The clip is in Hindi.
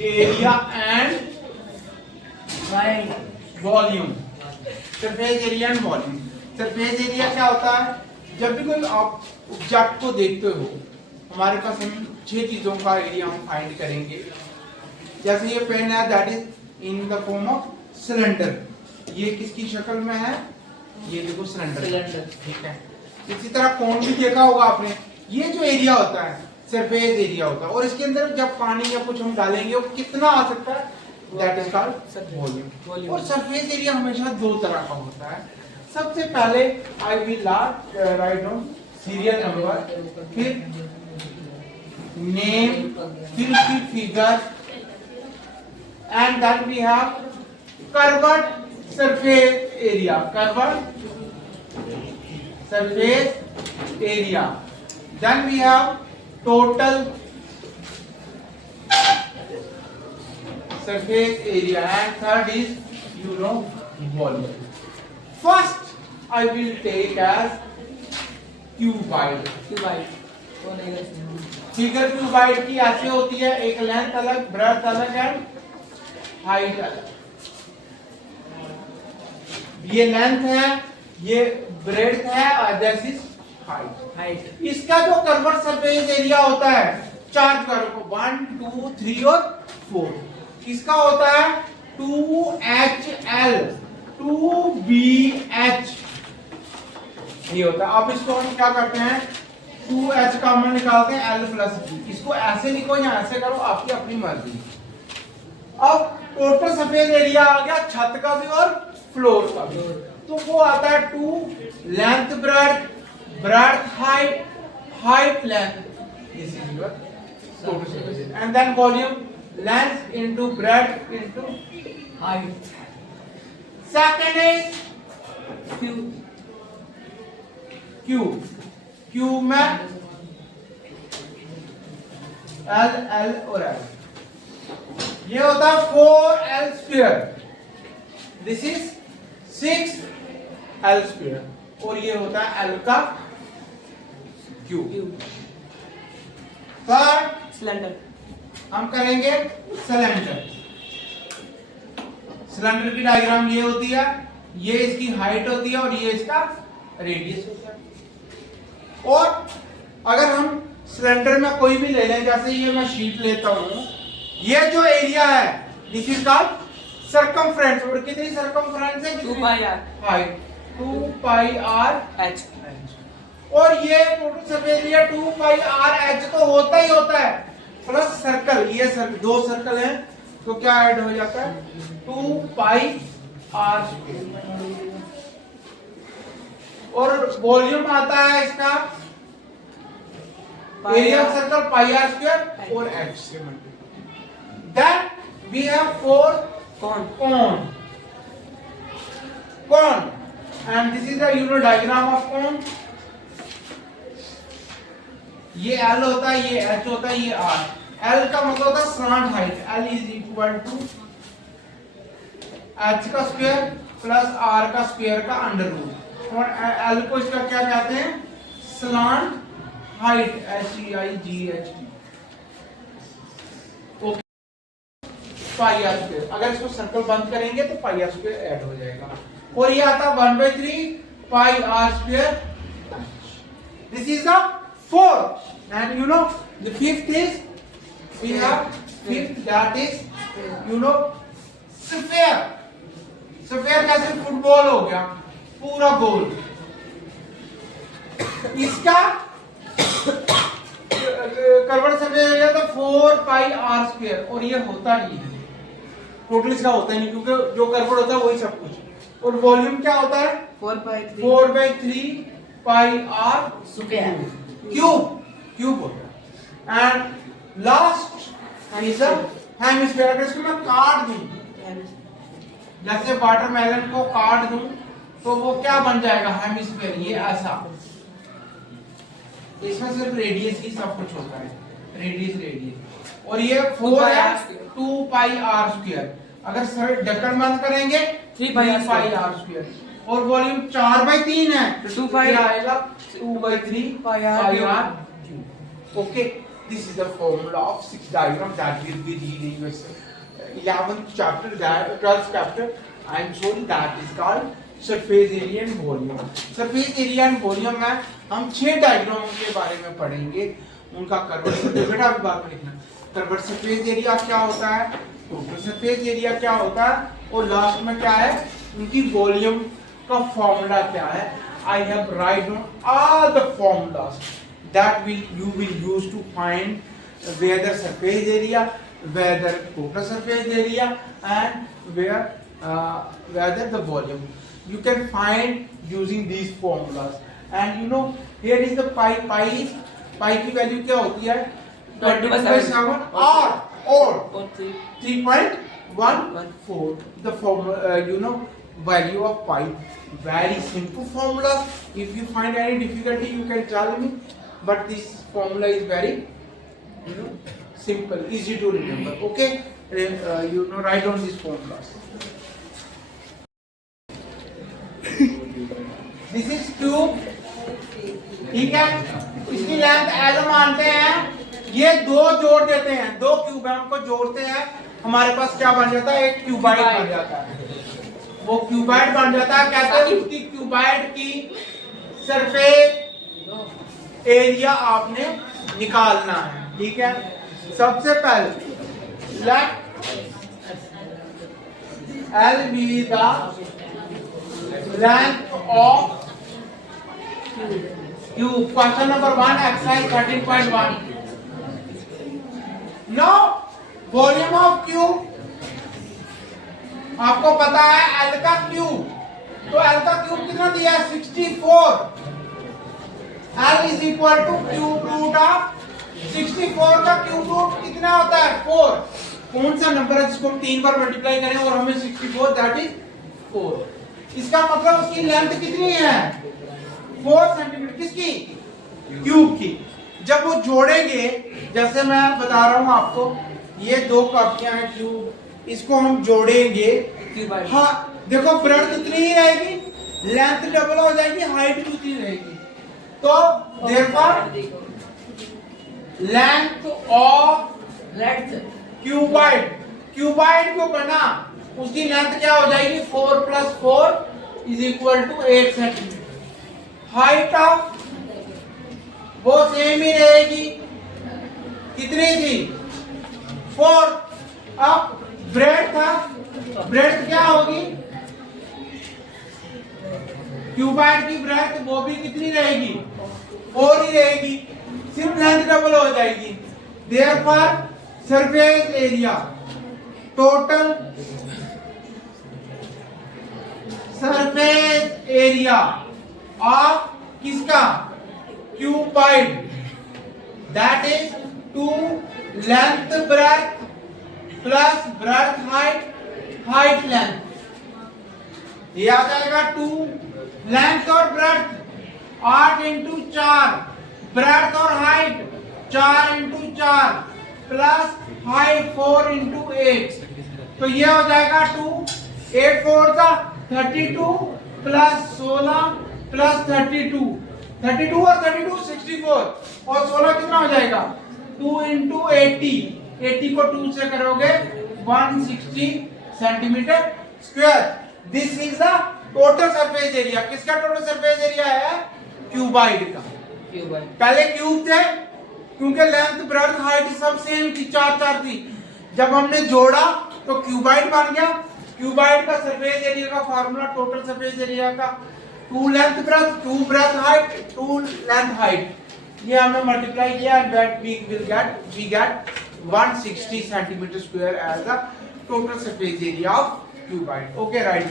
Area and volume. Surface area and volume. Surface area क्या होता है? जब भी कोई आप ऑब्जेक्ट को देखते हो, हमारे पास हम 6 चीजों का एरिया हम फाइंड करेंगे। जैसे ये पेन है, that is in the form of cylinder. ये किसकी शक्ल में है? ये देखो सिलेंडर, ठीक है। इसी तरह कोन भी देखा होगा आपने। ये जो एरिया होता है सरफेस एरिया होता है, और इसके अंदर जब पानी या कुछ हम डालेंगे वो कितना आ सकता है? That is called volume. और सरफेस एरिया हमेशा 2 तरह का होता है। सबसे पहले I will write down serial number, फिर नेम, फिर उसकी figure, and then we have curved surface area. Curved surface area, then we have total surface area, and third is volume. First I will take as cuboid। Figure cuboid की ऐसे होती है, एक लेंथ अलग, ब्रेड्थ अलग एंड हाइट अलग। ये लेंथ है, ये ब्रेड्थ है, और दिस इज हाइट। इसका जो कर्व्ड सरफेस एरिया होता है, 4 कर्व, 1 2 3 और 4, इसका होता है 2HL 2BH। ये होता है। अब इसको हम क्या करते हैं, 2H का हम निकालते हैं L प्लस B। इसको ऐसे लिखो या ऐसे करो, आपकी अपनी मर्जी। अब टोटल सरफेस एरिया आ गया छत का भी और फ्लोर का भी। तो वो आता है 2 length breadth height length, this is your total surface. And then volume, length into breadth into height. Second is cube में L और L। ये होता है 4L square, this is 6L square, और ये होता है L का क्यूब। थर्ड सिलेंडर, हम करेंगे सिलेंडर। सिलेंडर की डायग्राम ये होती है, ये इसकी हाइट होती है और ये इसका रेडियस होता है। और अगर हम सिलेंडर में कोई भी ले लें, जैसे ये मैं शीट लेता हूं, ये जो एरिया है दिस इज कॉल्ड सर्कमफ्रेंस। और कितनी सर्कमफ्रेंस है? 2 pi r height, 2 pi r h। और ये total surface area 2 pi r h तो होता ही होता है, प्लस सर्कल, ये 2 सर्कल हैं तो क्या ऐड हो जाता है? 2 पाई r स्क्वायर। और वॉल्यूम आता है इसका area of circle pi r square और h से multiply. Then we have 4 cone and this is the diagram of cone. ये L होता है, ये H होता है, ये R। L का मतलब होता है slant height, L is equal to H का स्क्वायर प्लस R का स्क्वायर का अंडर रूट। और L को इसका क्या कहते हैं? Slant height, HEIGHT। Okay, pi are square. अगर इसको सर्कल बंद करेंगे तो पाई आर स्क्वायर ऐड हो जाएगा। और ये आता 1/3 pi are square. This is the fourth, and the fifth is we have fifth, that is sphere. Sphere कैसे? फुटबॉल हो गया पूरा गोल। इसका कर्व्ड सरफेस एरिया था 4 पाई r स्क्वायर, और ये होता नहीं है, टोटल इसका होता ही नहीं, क्योंकि जो कर्व्ड होता है वही सब कुछ। और वॉल्यूम क्या होता है? 4/3 पाई r स्क्वायर, क्यूब होता है। And last is a hemisphere. अगर इसको मैं काट दूं, जैसे वाटरमेलन को काट दूं, तो वो क्या बन जाएगा? हेमिस्फीयर। ये ऐसा, इसमें सिर्फ रेडियस ही सब कुछ होता है, रेडियस। और ये 4 है 2 पाई r स्क्वायर। अगर सर ढक्कन बंद करेंगे 3 पाई r स्क्वायर। और वॉल्यूम 4/3 है तो 2 पाई आएगा 2/3 पाई r cube. Okay, This is the formula of 6 diagram that will be read in your 11th chapter, that 12th chapter. I am sorry, that is called surface area and volume. Surface area and volume में हम 6 डायग्राम के बारे में पढ़ेंगे, उनका कर्वेचर बेटा भी बात में लिखना। कर्वेचर सरफेस एरिया क्या होता है, टोटल सरफेस एरिया क्या होता है, और लास्ट में क्या है उनकी वॉल्यूम का फॉर्मूला क्या है। I have write down all the formulas that you will use to find whether surface area, whether total surface area, and whether the volume. You can find using these formulas. And you know, here is the pi. Pi की वैल्यू क्या होती है 20/7 or 3.14. The formula, you know, value of pi. Very simple formula. If you find any difficulty, you can tell me. But this formula is very, you know, simple, easy to remember. Okay, you know, write down these formulas. This is cube, ठीक है। इसकी लेंथ एल मानते हैं, ये दो जोड़ देते हैं, दो क्यूब है उनको जोड़ते हैं, हमारे पास क्या बन जाता है, एक क्यूबाइड बन जाता है। वो क्यूबाइड बन जाता है, कहते हैं उसकी क्यूबाइड की सरफेस एरिया आपने निकालना है, ठीक है। सबसे पहले let L be the length of cube. Question number 1, exercise 13.1. Now volume of cube, आपको पता है L का क्यूब, तो L का क्यूब कितना दिया है 64। L is equal to cube root of 64 का क्यूब रूट कितना होता है 4। कौन सा नंबर है जिसको हम 3 बार मल्टीप्लाई करें और हमें 64, दैट इज 4। इसका मतलब उसकी लेंथ कितनी है 4 सेंटीमीटर, किसकी क्यूब की। जब वो जोड़ेंगे, जैसे मैं बता रहा हूं आपको, ये दो कॉपियां हैं क्यूब, इसको हम जोड़ेंगे, हाँ देखो ब्रेड्थ उतनी ही रहेगी, लेंथ डबल हो जाएगी, हाइट भी उतनी रहेगी। तो देयरफॉर लेंथ ऑफ क्यूबाइड को बना, उसकी लेंथ क्या हो जाएगी 4 + 4 = 8 सेंटीमीटर। हाइट ऑफ वो सेम ही रहेगी, कितनी थी 4। अब ब्रेड्थ क्या होगी, क्यूबाइड की ब्रेड्थ वो भी कितनी रहेगी 4 ही रहेगी, सिर्फ लेंथ डबल हो जाएगी। Therefore surface area, total surface area of किसका cuboid, that is 2 length breadth plus breadth height length. ये आ जाएगा 2 लेंथ और ब्रेड्थ 8 × 4, ब्रेड्थ और हाइट 4 × 4 प्लस हाइट 4 × 8, तो ये हो जाएगा 2 8 4 का 32 प्लस 16 प्लस 32 और 32 64, और 16 कितना हो जाएगा 2 × 80 को 2 से करोगे 160 centimetre square. This is the total surface area. किसका टोटल सरफेस एरिया है क्यूबाइड का। पहले क्यूब थे, क्योंकि लेंथ ब्रेड्थ हाइट सब सेम थी, 4 थी, जब हमने जोड़ा तो क्यूबाइड बन गया। क्यूबाइड का सरफेस एरिया का फार्मूला टोटल सरफेस एरिया का 2 length breadth 2 breadth height 2 length height, ये हमने मल्टीप्लाई किया, that we get 160 centimetre square as the total surface area of cuboid. Okay, right.